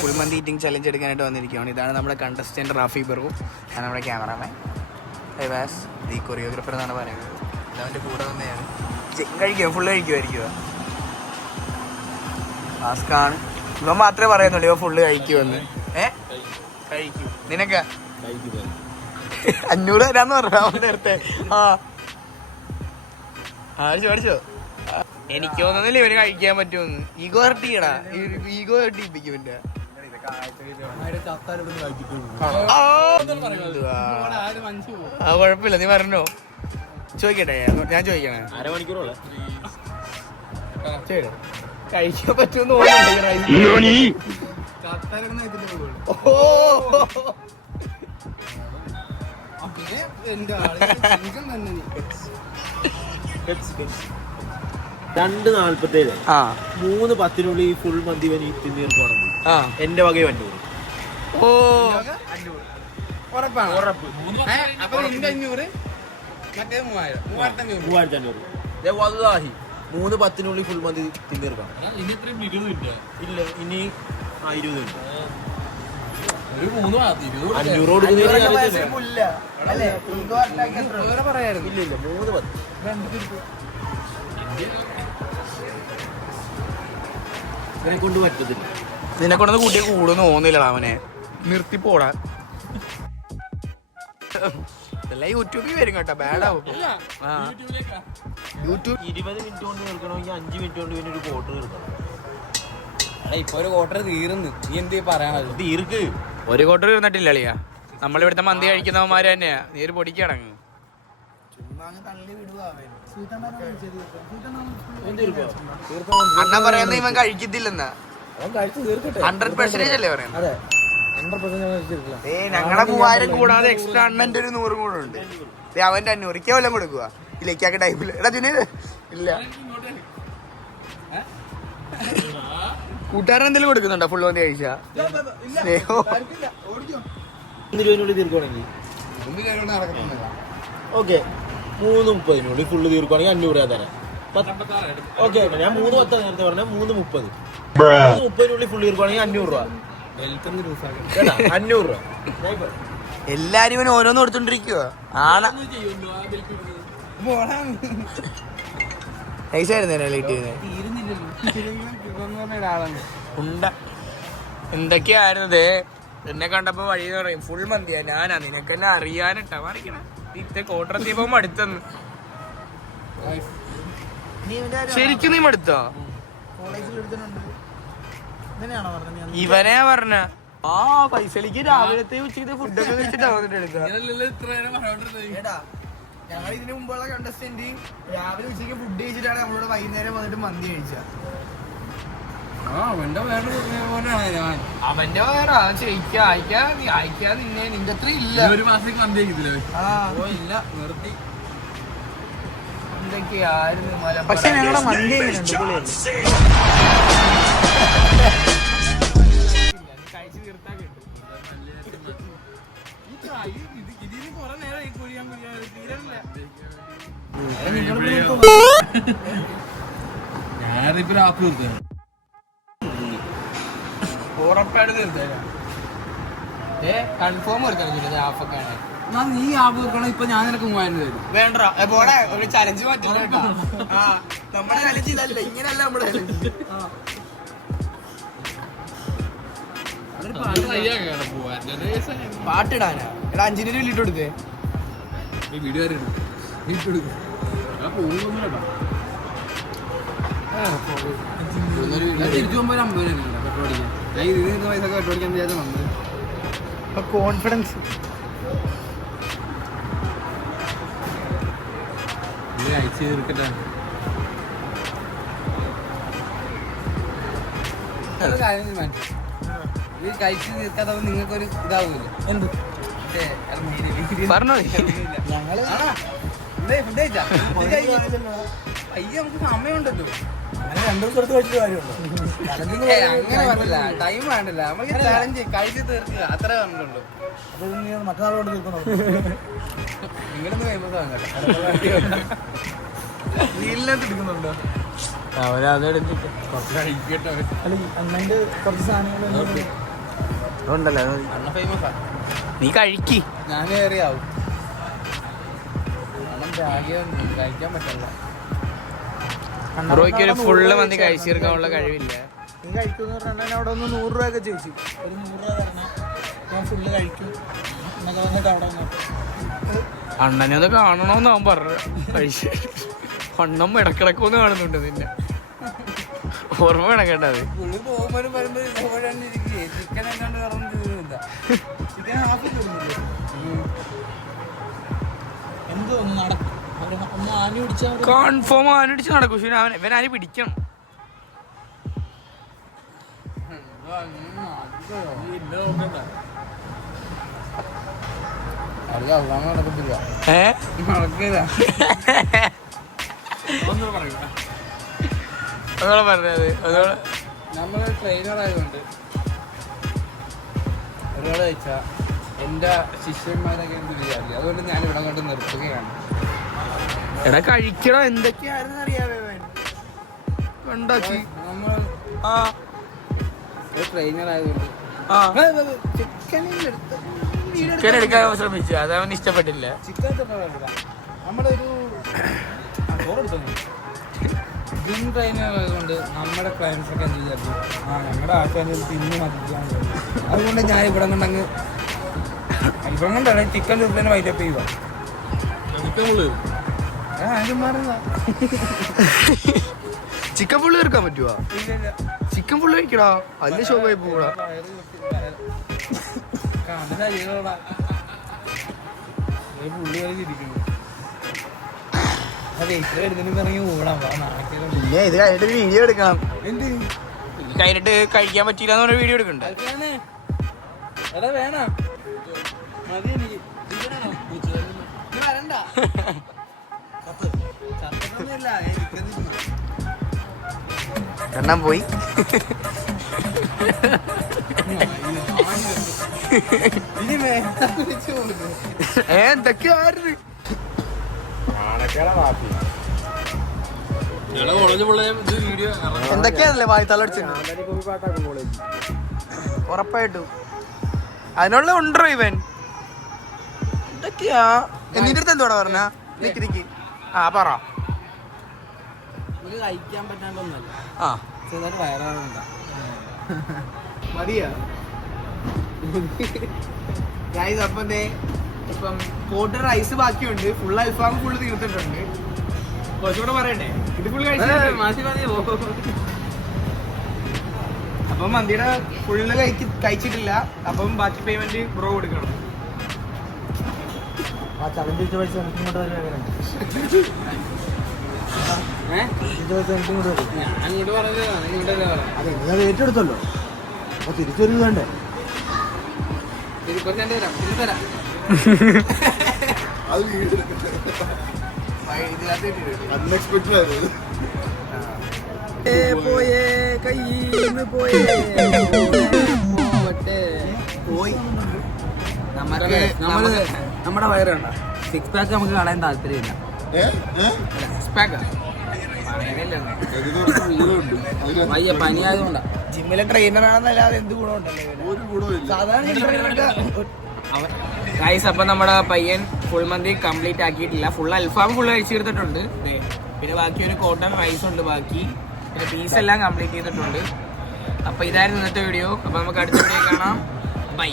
Full മന്തി eating challenge എടുക്കാനായിട്ട് വന്നിരിക്കുകയാണ്. ഇതാണ് നമ്മുടെ കണ്ടസ്റ്റന്റ് റാഫി ബറു, ആണ് നമ്മുടെ ക്യാമറാമാൻ. ഈ കൊറിയോഗ്രാഫർ എന്നാണ് പറയുന്നത്. ഇതവൻ്റെ കൂടെ വന്നെയാണ്. കഴിക്കുക, ഫുള്ള് കഴിക്കുമായിരിക്കുക. ടാസ്ക്കാണ്. ഇവൻ മാത്രമേ പറയുന്നുള്ളൂ ഇവ ഫുള്ള് കഴിക്കുമെന്ന്. കഴിക്കും. നിനക്ക 500 തരാന്ന് പറഞ്ഞ നേരത്തെ. പഠിച്ചോ. എനിക്ക് തോന്നുന്നില്ല ഇവന് കഴിക്കാൻ പറ്റുമെന്ന്. ഈഗോ ഹർട്ടിയടാ, ഈഗോ ഹർട്ടിപ്പിക്കും എന്റെ. കുഴപ്പമില്ല, നീ പറഞ്ഞോ. ചോദിക്കട്ടെ, ഞാൻ ചോദിക്കണേ. കഴിക്കാൻ പറ്റുമെന്ന് $2.47 3:10 ഫുൾ മന്തി തിന്നീർക്കുവാണെങ്കിൽ എന്റെ വകയും 500. ഉറപ്പ്. 3:10 ഫുൾ മന്തി തിന്നീർക്കാം. ഇല്ല, ഇനി 20 കൊണ്ട് പറ്റത്തില്ല. നിന്നെ കൊണ്ടൊന്ന് കൂട്ടിയെ കൂടുന്ന് തോന്നില്ലടാ അവനെ. നിർത്തിപ്പോടാ. ഇതെല്ലാം യൂട്യൂബിൽ വരും കേട്ടോ. ബാഡാവും. യൂട്യൂബ് 20 മിനിറ്റ് കൊണ്ട് തീർക്കണമെങ്കിൽ 5 മിനിറ്റ് കൊണ്ട് പിന്നെ ഒരു ക്വാർട്ടർ തീർക്കണം. ഇപ്പൊ ഒരു ക്വാർട്ടർ തീർന്ന് നീ എന്ത് പറയാനത്? തീർക്ക്. ഒരു ക്വാർട്ടർ തീർന്നിട്ടില്ല അളിയാ. നമ്മളിവിടുത്തെ മന്തി കഴിക്കുന്നവന്മാര് തന്നെയാ. നീ ഒരു പൊടിക്കടങ്ങ്. അണ്ണൻ പറയുന്ന ഇവൻ കഴിക്കത്തില്ലെന്നാ. 100% അല്ലേ പറയുന്നത്. ഞങ്ങളുടെ 3000 കൂടാതെ എക്സ്ട്രാ അണ്ണന്റെ ഒരു 100 കൂടെ ഉണ്ട്. അവന്റെ 500 വല്ലതും കൊടുക്കുക. ഇല്ലേക്കാക്ക ടൈപ്പില്. എടാ ജുനീത് ഇല്ല. കൂട്ടുകാരൻ എന്തെങ്കിലും കൊടുക്കുന്നുണ്ടോ ഫുൾ മന്തി കഴിച്ചാ? തീർക്കുവാണെങ്കിൽ ഓക്കെ. 3:30 ഫുള്ള് തീർക്കുവാണെങ്കിൽ 500 തരാം. ഓക്കെ, ഞാൻ 3:10 നേരത്തെ പറഞ്ഞ 3:30. 3:30 ഫുള്ള് തീർക്കുവാണെങ്കിൽ 500 രൂപ. 500 രൂപ. എല്ലാരും ഇവന് ഓരോന്ന് കൊടുത്തോണ്ടിരിക്കുക. എന്തൊക്കെയായിരുന്നത്? എന്നെ കണ്ടപ്പോ വഴിന്ന് പറയും ഫുൾ മന്തിയാ. ഞാനാ നിനക്കെല്ലാം അറിയാനിട്ടാ മറിക്കണ. ഇത്തെ കോട്ടറത്തിയപ്പോ മടുത്തെന്ന്. ശരിക്കും നീ മടുത്തോ? ഇവനെയാ പറഞ്ഞ പൈസലിക്ക് രാവിലത്തെ ഉച്ചത്തെ ഫുഡൊക്കെ കഴിച്ചിട്ടാ വന്നിട്ട് എടുക്കുക. ഞങ്ങൾ ഇതിന് മുമ്പുള്ള കണ്ടസ്റ്റന്റ് രാവിലെ ഉച്ചയ്ക്ക് ഫുഡ് കഴിച്ചിട്ടാണ് നമ്മളോട് വൈകുന്നേരം വന്നിട്ട് മന്തി കഴിച്ച. അവന്റെ വേറെ അയക്കാ നിന്നെ നിന്റെ അത്ര ഇല്ല. ഒരു മാസത്തേക്ക് മന്തി കഴിക്കത്തില്ല. നിർത്തി. എന്തൊക്കെയായിരുന്നു പക്ഷെ ഞങ്ങളുടെ മന്തി കഴിച്ചു തീർത്താ കിട്ടും. ഇതിന് കുറെ നേരം തീരല്ല. ഉറപ്പായിട്ട് തീർത്തേരാ. കൺഫേം കൊടുക്കണം. ഹാഫൊക്കെ നീ ആപ്പ് വെക്കണം. ഇപ്പൊ ഞാൻ നിനക്ക് 3000 തരും. വേണ്ട പോടെ. ഒരു ചലഞ്ച് മാറ്റില്ല. നമ്മുടെ ചലഞ്ച് ഇതല്ല. ഇങ്ങനെയല്ല നമ്മുടെ ചലഞ്ച്. പാട്ടിടാനാ? എടാ 5 മിനിറ്റ് വിളിട്ട് കൊടുത്തേ. വീഡിയോ കോൺഫിഡൻസ് അയച്ചു തീർക്കട്ടെ. കഴിച്ചു തീർക്കാതെ നിങ്ങൾക്കൊരു ഇതാവൂല്ലോ. എന്ത് പറഞ്ഞോ? ഞങ്ങള് ഫുഡ് കഴിച്ചാ അയ്യോ നമുക്ക് സമയമുണ്ടല്ലോ. അങ്ങനെ 2 ദിവസം എടുത്ത് കഴിച്ചിട്ട് കാര്യമുണ്ടോ? അങ്ങനെ പറഞ്ഞില്ല. ടൈം വേണ്ടല്ല. നമുക്ക് ചലഞ്ച് കഴിച്ച് തീർക്കുക അത്രേ പറഞ്ഞിട്ടുള്ളൂ. മറ്റന്നാളോട് തീർക്കണോ? നിങ്ങളൊന്ന് ഫേമസ് ആകാം. റീലിനകത്ത് എടുക്കുന്നുണ്ടോ? അവരതെടുത്തിട്ട് അണ്ണൻ്റെ കുറച്ച് സാധനങ്ങൾ ഉണ്ടല്ലോ അണ്ണ ഫേമസാ. നീ കഴിക്ക്. ഞാൻ കയറിയാവും. അണ്ണൻ ഭാഗ്യം കഴിക്കാൻ പറ്റില്ല. ബ്രോയ്ക്ക് ഒരു ഫുള്ള് മന്തി കഴിച്ചു തീർക്കാനുള്ള കഴിവില്ല. നീ കഴിക്കുമെന്ന് പറഞ്ഞാൽ അവിടെ ഒന്ന് 100 രൂപയൊക്കെ ചോദിച്ചു. ഒരു 100 രൂപ പറഞ്ഞാൽ ഞാൻ ഫുള്ള് കഴിക്കും എന്നൊക്കെ വന്നിട്ട് അവിടെ വന്നിട്ട് അണ്ണനെ ഒന്ന് കാണണമെന്ന് അവൻ പറഞ്ഞു. കഴിച്ച് അണ്ണം ഇടക്കിടക്കൊന്ന് കാണുന്നുണ്ട് നിന്നെ. ഓർമ്മ വേണം കേട്ടത്. പുള്ളി പോകുമ്പോഴും വരുമ്പോഴും ചിക്കൻ എങ്ങാണ്ട് കറന്ന് തീരുന്നില്ല. ചിക്കൻ ഹാഫ് തീർന്നില്ല. എന്ത് ഒന്ന് നടക്കും. ഒന്ന് ആഞ്ഞു പിടിച്ചാൽ കൺഫേം ആനടിച്ച് നടക്കും. പക്ഷേ ഇവനാരും പിടിക്കണം. നടക്കത്തില്ല. അതോടെ പറഞ്ഞത്. നമ്മള് ട്രെയിനർ ആയതുകൊണ്ട് ഒരുപാട് കഴിച്ചാ എൻ്റെ ശിഷ്യന്മാരൊക്കെ എന്ത് വിചാരിക്കും. അതുകൊണ്ട് ഞാൻ ഇവിടെ കൊണ്ട് നിർത്തുകയാണ്. എടാ കഴിക്കണോ എന്തൊക്കെയായിരുന്നു അറിയാവേ ഉണ്ടാക്കി. നമ്മൾ ആ ഒരു ട്രെയിനർ ആയതുകൊണ്ട് ആ ചിക്കനിൽ ചിക്കൻ എടുക്കാൻ ശ്രമിച്ചു. അതവന് ഇഷ്ടപ്പെട്ടില്ല. ചിക്കൻ നമ്മുടെ ഒരു ജിം ട്രെയിനർ ആയതുകൊണ്ട് നമ്മുടെ ക്ലയൻസ് ഒക്കെ എന്ത് വിചാരിച്ചു. ഞങ്ങളുടെ ആൾക്കാർ തിന്ന് മതിക്കാൻ. അതുകൊണ്ട് ഞാൻ ഇവിടെ കൊണ്ടങ്ങ് ഇവിടെ കൊണ്ടാണ് ചിക്കൻ ചുരുത്തേനെ വൈറ്റപ്പ് ചെയ്യുക. ചിക്കൻ ഫുള്ള് തീർക്കാൻ പറ്റുവാ? Chicken full കഴിക്കടാ. വലിയ ഷോപ്പായി പോകൂടാ. പുള്ളി കളി ചിരിക്കുന്നു. അതെ ഇത്ര എടുത്തിട്ട് ഇറങ്ങി ഓടാൻ നാണക്കേട്. പിന്നെ ഇത് കഴിഞ്ഞിട്ട് വീഡിയോ എടുക്കണം. എന്ത് കഴിഞ്ഞിട്ട് കഴിക്കാൻ പറ്റില്ല എന്ന് പറഞ്ഞ വീഡിയോ എടുക്കണ്ടേ? എടാ വേണ മതി എനിക്ക് വരണ്ട. ചത്തൊന്നുമില്ല. എണ്ണം പോയി. ഇനി എന്തൊക്കെയായിരുന്നു എന്തൊക്കെയാണല്ലേ വായി തലടിച്ചു. ഉറപ്പായിട്ടും അതിനുള്ള ഉണ്ടോ ഇവൻ. എന്തൊക്കെയാ എന്നിട്ട് അടുത്ത് എന്തോടാ പറഞ്ഞ നിക്ക് ആ പറ. ഒരു കഴിക്കാൻ പറ്റാണ്ടൊന്നല്ല. ആ ചെറുതായിട്ട് വയറാറുണ്ട മതിയാ. അപ്പം ഇപ്പം കോട്ട് റൈസ് ബാക്കിയുണ്ട്. ഫുൾ അൽഫാം ഫുള്ള് തീർത്തിട്ടുണ്ട്. കുറച്ചുകൂടെ പറയണ്ടേ? ഇത് ഫുള്ള് അപ്പം മന്തിയുടെ ഫുള്ള് കഴിച്ചിട്ടില്ല. അപ്പം ബാക്കി പേയ്മെന്റ് ബ്രോ കൊടുക്കണം. ആ ചലഞ്ച് വെച്ച പൈസ എനിക്ക് ഇങ്ങോട്ട് വരും. ഞാൻ ഇങ്ങോട്ട് പറഞ്ഞത് അതെ നിങ്ങൾ ഏറ്റെടുത്തല്ലോ. അപ്പൊ തിരിച്ചു വരും വേണ്ടേ? തരാം. നമ്മുടെ വയറുണ്ട 6 പാക്ക് നമുക്ക് കളയാൻ താല്പര്യമില്ല. വയ്യ പനി ആയതുകൊണ്ടാ. ജിമ്മിലെ ട്രെയിനർ ആണെന്നല്ലാതെ എന്ത് ഗുണമുണ്ടല്ലോ സാധാരണ. അപ്പൊ നമ്മുടെ പയ്യൻ ഫുൾ മന്തി കംപ്ലീറ്റ് ആക്കിയിട്ടില്ല. ഫുൾ അൽഫാം ഫുൾ കഴിച്ചു തീർത്തിട്ടുണ്ട്. പിന്നെ ബാക്കി ഒരു കോട്ടൺ റൈസ് ഉണ്ട് ബാക്കി. പിന്നെ പീസ് എല്ലാം കംപ്ലീറ്റ് ചെയ്തിട്ടുണ്ട്. അപ്പൊ ഇതായിരുന്നു ഇന്നത്തെ വീഡിയോ. അപ്പൊ നമുക്ക് അടുത്ത വീഡിയോ കാണാം. ബൈ.